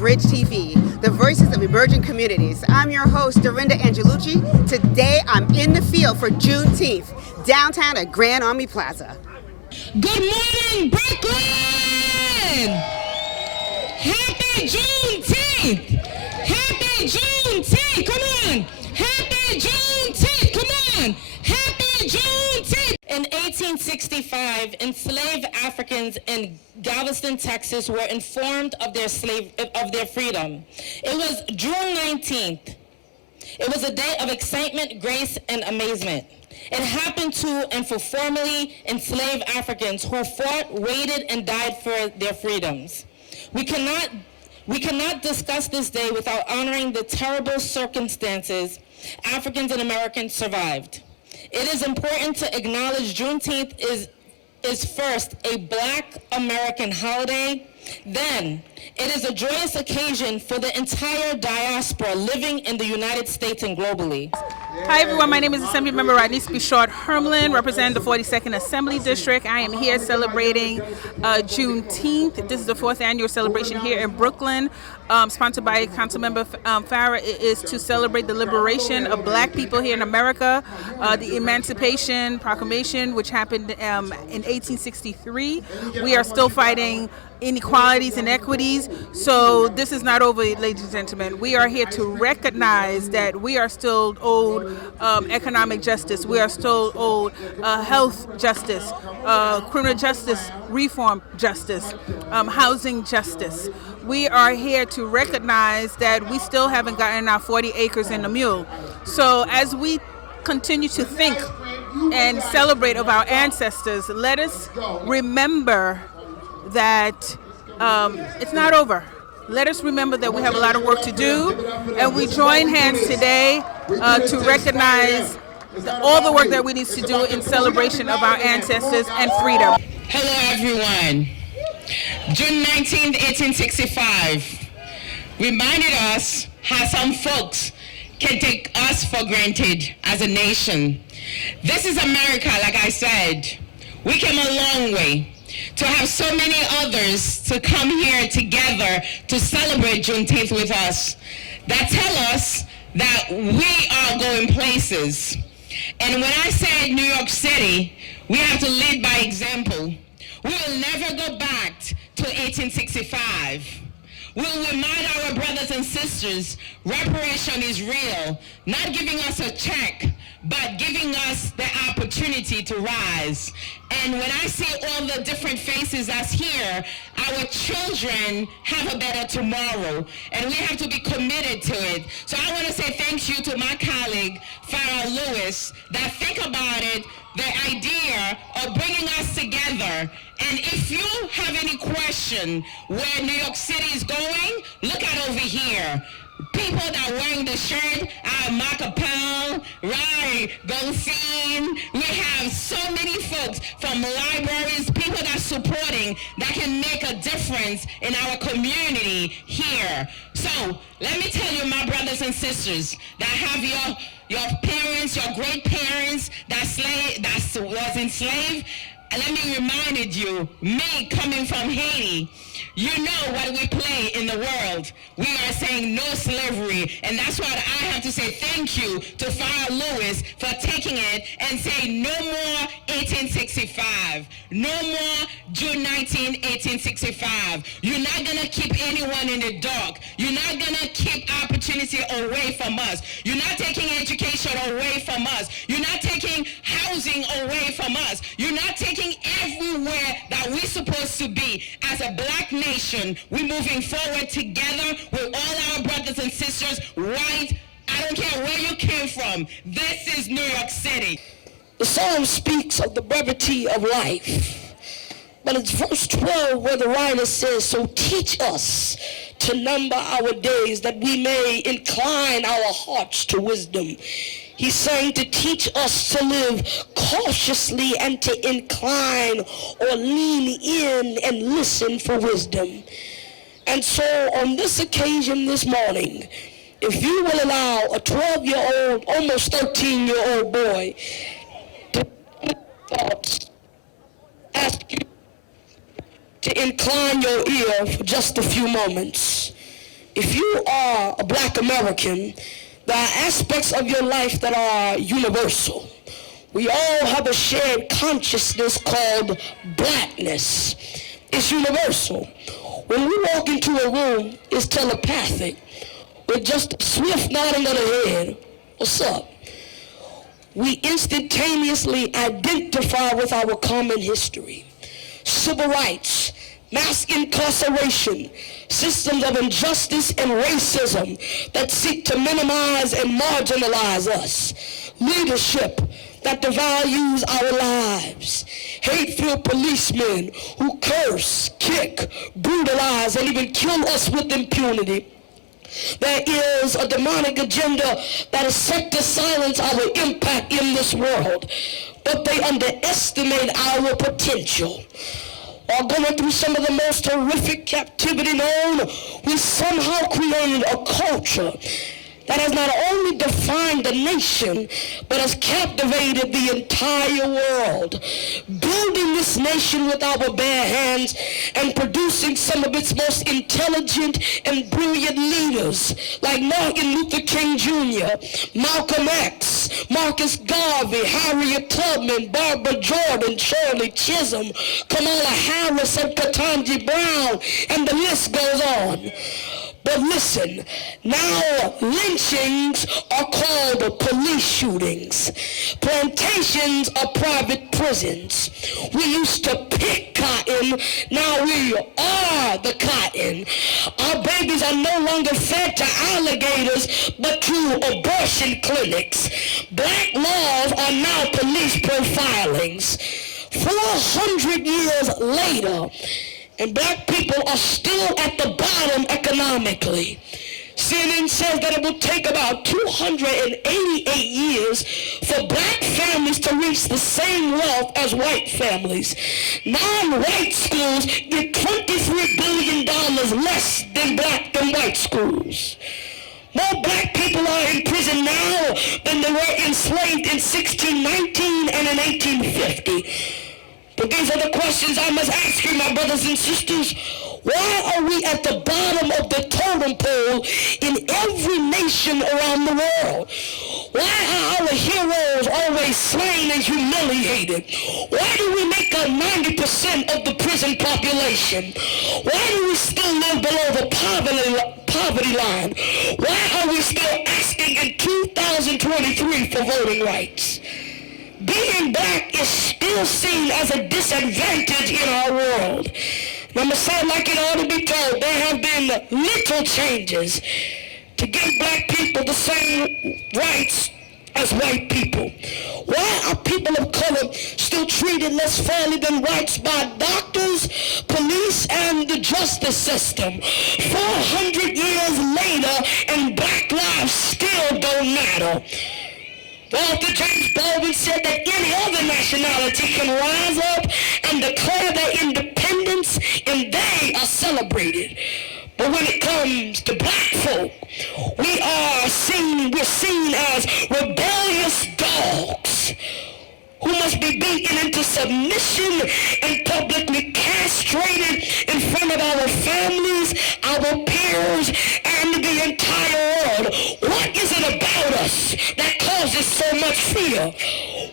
Bridge TV, the voices of emerging communities. I'm your host, Dorinda Angelucci. Today, I'm in the field for Juneteenth, downtown at Grand Army Plaza. Good morning, Brooklyn! Happy Juneteenth! Happy Juneteenth! Come on! Happy Juneteenth! Come on! Happy Juneteenth! In 1865, enslaved Africans in Galveston, Texas, were informed of their freedom. It was June 19th. It was a day of excitement, grace, and amazement. It happened to and for formerly enslaved Africans who fought, waited, and died for their freedoms. We cannot discuss this day without honoring the terrible circumstances Africans and Americans survived. It is important to acknowledge Juneteenth is first a Black American holiday, then it is a joyous occasion for the entire diaspora living in the United States and globally. Hi everyone, my name is Assembly Member Short Hermlin, representing the 42nd Assembly District. I am here celebrating Juneteenth. This is the 4th annual celebration here in Brooklyn, sponsored by Council Member Farah. It is to celebrate the liberation of Black people here in America, the Emancipation Proclamation, which happened in 1863. We are still fighting inequalities and equities. So this is not over, ladies and gentlemen. We are here to recognize that we are still owed economic justice. We are still owed health justice, criminal justice reform justice, housing justice. We are here to recognize that we still haven't gotten our 40 acres and a mule. So as we continue to think and celebrate of our ancestors, let us remember that it's not over. Let us remember that we have a lot of work to do, and we join hands today to recognize all the work that we need to do in celebration of our ancestors and freedom. Hello everyone. June 19th, 1865 reminded us how some folks can take us for granted as a nation. This is America, like I said. We came a long way. To have so many others to come here together to celebrate Juneteenth with us, that tell us that we are going places. And when I say New York City, we have to lead by example. We will never go back to 1865. We'll remind our brothers and sisters reparation is real, not giving us a check, but giving us the opportunity to rise. And when I see all the different faces that's here, our children have a better tomorrow, and we have to be committed to it. So I want to say thank you to my colleague, Farah Louis, that think about it, the idea of bringing us together. And if you have any question where New York City is going, look at over here. People that are wearing the shirt are Mark Appel, Rai Goldstein. We have so many folks from libraries, people that are supporting, that can make a difference in our community here. So let me tell you, my brothers and sisters, that have your parents, your great parents that was enslaved. And let me remind you, me coming from Haiti, you know what we play in the world. We are saying no slavery, and that's why I have to say thank you to Farah Louis for taking it and say no more 1865, no more June 19, 1865. You're not gonna keep anyone in the dark. You're not gonna keep opportunity away from us. You're not taking education away from us. You're not taking housing away from us. You're not taking everywhere that we're supposed to be as a Black nation. We're moving forward together with all our brothers and sisters, white, I don't care where you came from. This is New York City. The psalm speaks of the brevity of life, but it's verse 12 where the writer says, so teach us to number our days that we may incline our hearts to wisdom. He's saying to teach us to live cautiously and to incline or lean in and listen for wisdom. And so on this occasion this morning, if you will allow a 12-year-old, almost 13-year-old boy to thoughts, ask you to incline your ear for just a few moments. If you are a black American, there are aspects of your life that are universal. We all have a shared consciousness called blackness. It's universal. When we walk into a room, it's telepathic. With just a swift nodding of the head, what's up? We instantaneously identify with our common history. Civil rights, mass incarceration, systems of injustice and racism that seek to minimize and marginalize us. Leadership that devalues our lives. Hate-filled policemen who curse, kick, brutalize, and even kill us with impunity. There is a demonic agenda that is set to silence our impact in this world, but they underestimate our potential. While going through some of the most horrific captivity known, we somehow created a culture that has not only defined the nation, but has captivated the entire world. Building this nation with our bare hands and producing some of its most intelligent and brilliant leaders, like Martin Luther King Jr., Malcolm X, Marcus Garvey, Harriet Tubman, Barbara Jordan, Shirley Chisholm, Kamala Harris, and Ketanji Brown, and the list goes on. But listen, now lynchings are called police shootings. Plantations are private prisons. We used to pick cotton, now we are the cotton. Our babies are no longer fed to alligators, but to abortion clinics. Black laws are now police profilings. 400 years later, and black people are still at the bottom economically. CNN says that it will take about 288 years for black families to reach the same wealth as white families. Non-white schools get $23 billion less than black and white schools. More black people are in prison now than they were enslaved in 1619 and in 1850. But these are the questions I must ask you, my brothers and sisters. Why are we at the bottom of the totem pole in every nation around the world? Why are our heroes always slain and humiliated? Why do we make up 90% of the prison population? Why do we still live below the poverty line? Why are we still asking in 2023 for voting rights? Being black is still seen as a disadvantage in our world. And I'm going to say it like it ought to be told. There have been little changes to give black people the same rights as white people. Why are people of color still treated less fairly than whites by doctors, police, and the justice system? 400 years later, and black lives still don't matter. Walter James Baldwin said that any other nationality can rise up and declare their independence, and they are celebrated. But when it comes to black folk, we're seen as rebellious dogs who must be beaten into submission and publicly castrated in front of our families, our peers, and the entire world. What is it about us that causes so much fear?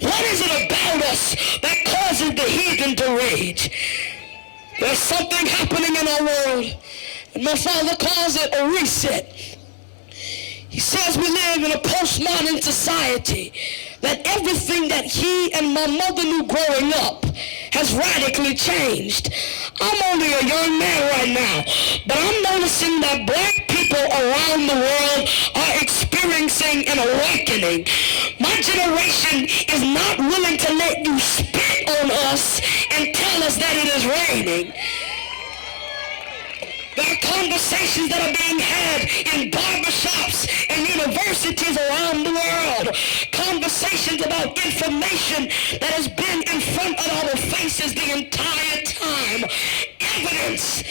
What is it about us that causes the heathen to rage? There's something happening in our world, and my father calls it a reset. He says we live in a postmodern society, that everything that he and my mother knew growing up has radically changed. I'm only a young man right now, but I'm noticing that black people around the world are experiencing an awakening. My generation is not willing to let you spit on us and tell us that it is raining. There are conversations that are being had in barbershops and universities around the world. Conversations about information that has been in front of our faces the entire time. Evidence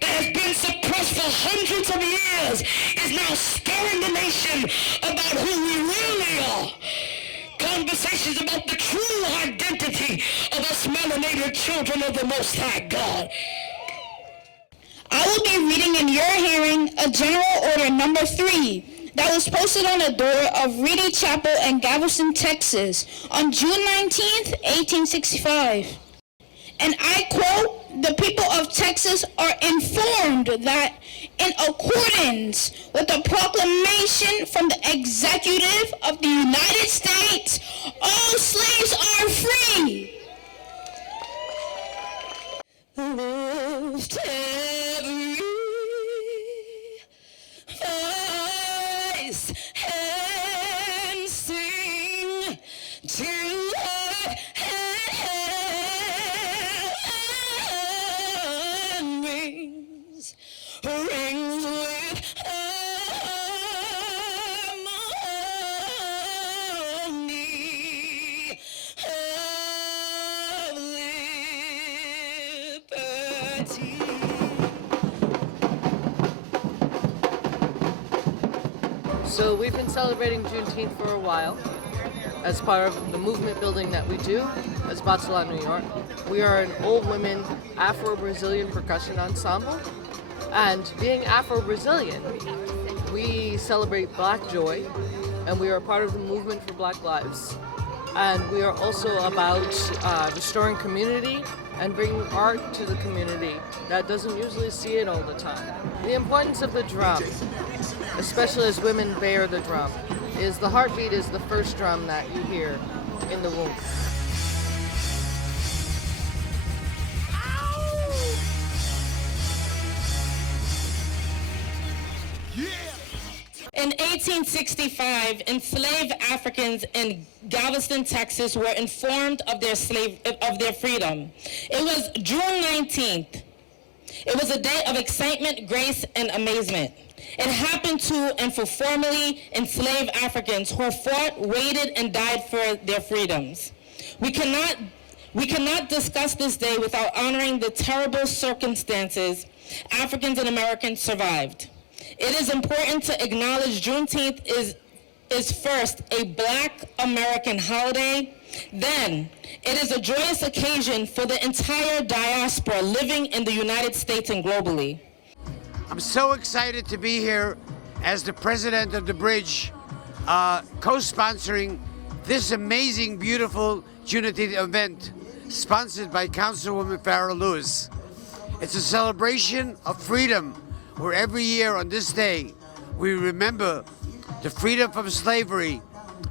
that has been suppressed for hundreds of years is now stirring the nation about who we really are. Conversations about the true identity of us melanated children of the Most High God. Our will be reading in your hearing a General Order Number 3 that was posted on the door of Reedy Chapel in Galveston, Texas on June 19th, 1865. And I quote, "The people of Texas are informed that in accordance with the proclamation from the Executive of the United States, all slaves are free." Lift every voice and sing to our rings with harmony of liberty. So we've been celebrating Juneteenth for a while as part of the movement building that we do as Plaza, New York. We are an all-women Afro-Brazilian percussion ensemble, and being Afro-Brazilian, we celebrate Black joy, and we are part of the movement for Black lives. And we are also about restoring community and bringing art to the community that doesn't usually see it all the time. The importance of the drum, especially as women bear the drum, is the heartbeat is the first drum that you hear in the womb. In 1865, enslaved Africans in Galveston, Texas were informed of their freedom. It was June 19th. It was a day of excitement, grace, and amazement. It happened to and for formerly enslaved Africans who fought, waited, and died for their freedoms. We cannot discuss this day without honoring the terrible circumstances Africans and Americans survived. It is important to acknowledge Juneteenth is first a Black American holiday. Then, it is a joyous occasion for the entire diaspora living in the United States and globally. I'm so excited to be here as the president of the bridge, co-sponsoring this amazing, beautiful Juneteenth event, sponsored by Councilwoman Farah Louis. It's a celebration of freedom, where every year on this day, we remember the freedom from slavery,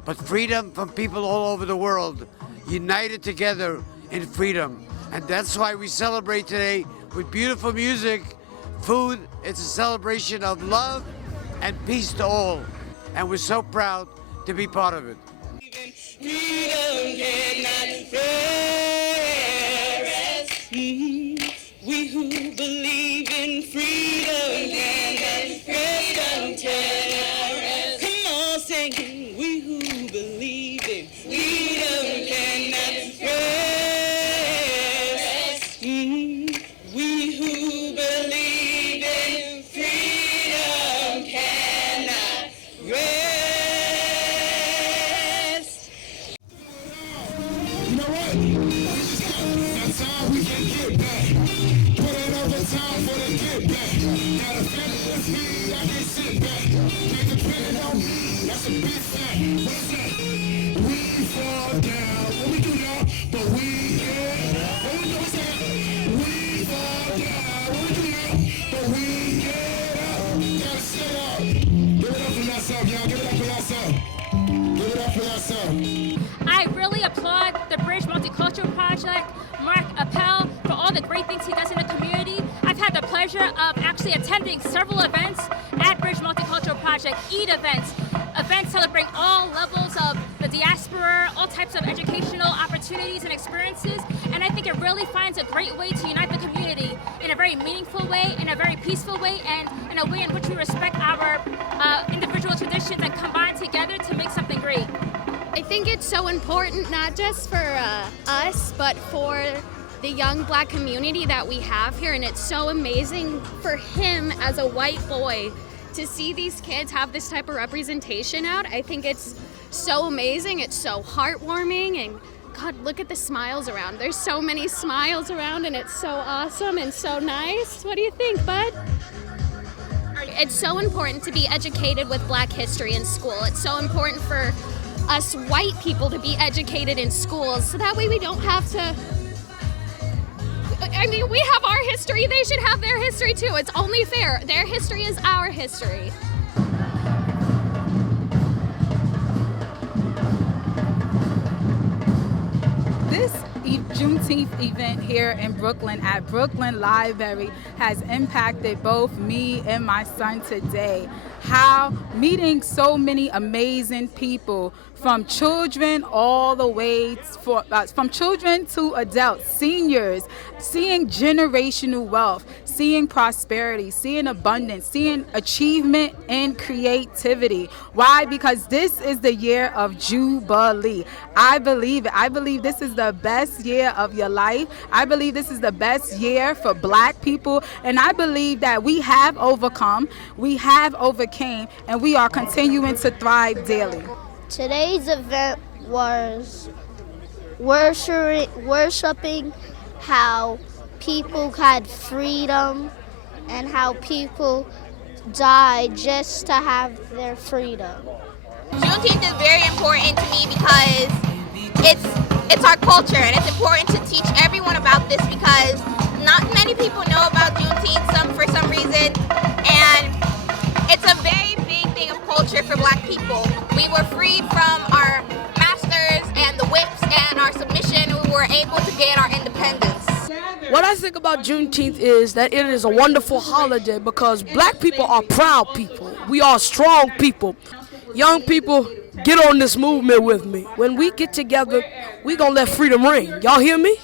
but freedom from people all over the world, united together in freedom. And that's why we celebrate today with beautiful music, food. It's a celebration of love and peace to all. And we're so proud to be part of it. Freedom cannot rest. We who believe in freedom cannot rest. Come on, sing. We who believe in freedom cannot rest. We who believe in freedom cannot rest. You know what? That's all we can get back. Put it over time for the get back. Got a family with me, I can't sit back. Can't depend on me, that's a big fact. What's that? We fall down. What we do now? But we get up. What we do is that? We fall down. What we do now? But we get up. Gotta stay up. Give it up for yourself, y'all. Give it up for yourself. Give it up for yourself. I really applaud the Bridge Multicultural Project, Mark Appel, for all the great things he does in the community. I've had the pleasure of actually attending several events at Bridge Multicultural Project, EAT events celebrating all levels of the diaspora, all types of educational opportunities and experiences. And I think it really finds a great way to unite the community in a very meaningful way, in a very peaceful way, and in a way in which we respect our individual traditions and combine together to make something great. I think it's so important, not just for us, but for the young Black community that we have here. And it's so amazing for him as a white boy to see these kids have this type of representation out. I think it's so amazing. It's so heartwarming and God, look at the smiles around. There's so many smiles around, and it's so awesome and so nice. What do you think, bud? It's so important to be educated with Black history in school. It's so important for us white people to be educated in schools, so that way we don't have to. I mean, we have our history, they should have their history too. It's only fair. Their history is our history. This Juneteenth event here in Brooklyn at Brooklyn Library has impacted both me and my son today. How meeting so many amazing people, from children all the way from children to adults, seniors, seeing generational wealth, seeing prosperity, seeing abundance, seeing achievement and creativity. Why? Because this is the year of Jubilee. I believe it. I believe this is the best year of your life. I believe this is the best year for Black people. And I believe that we have overcome, we have overcame, and we are continuing to thrive daily. Today's event was worshiping how people had freedom and how people died just to have their freedom. Juneteenth is very important to me because it's our culture, and it's important to teach everyone about this because not many people know about Juneteenth for some reason, and it's a very big thing of culture for Black people. We were freed from our masters and the whips and our submission. We were able to gain our independence. What I think about Juneteenth is that it is a wonderful holiday because Black people are proud people. We are strong people. Young people, get on this movement with me. When we get together, we gonna let freedom ring. Y'all hear me?